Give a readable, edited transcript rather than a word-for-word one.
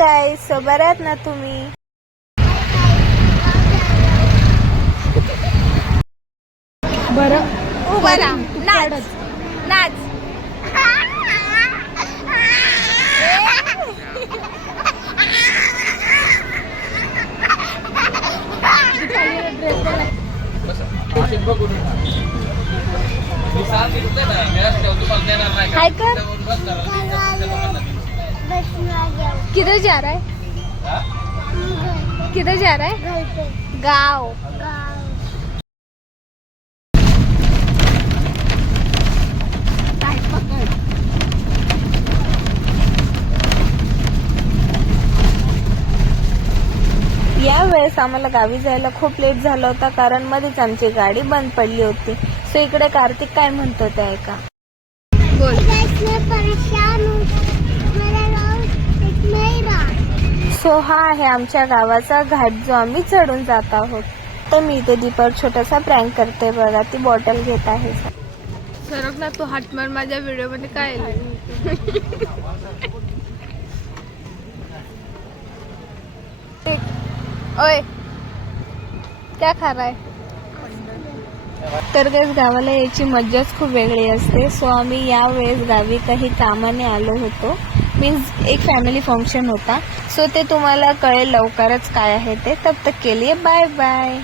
Guys, so बरे आहात ना तुम्ही? बरं उभा राहा, नाच नाच. हाय कर. किधर जा रहा है? किधर जा रहा है? गाँव. यावेळेस आम्हाला गावी जायला खूप लेट झाला होता, कारण मध्येच आमची गाडी बंद पडली होती. सो इकडे कार्तिक काय म्हणतो ते ऐका. बोल. सो हा आहे आमच्या गावाचा घाट, जो आम्ही चढून जात आहोत. तर मी इथे दीपावर छोटासा प्रँक करते बघा. ती बॉटल घेत आहे. सरक ना, तू हात मार माझ्या व्हिडिओ मध्ये. काय ओय, क्या खा रहा है? तर गाईस, गावाला यायची मज्जाच खूप वेगळी असते. सो आम्ही यावेळेस गावी काही कामाने आलो होतो. मीन्स एक फॅमिली फंक्शन होता. सो ते तुम्हाला कळेल लवकरच काय आहे ते. तब तक के लिए बाय बाय.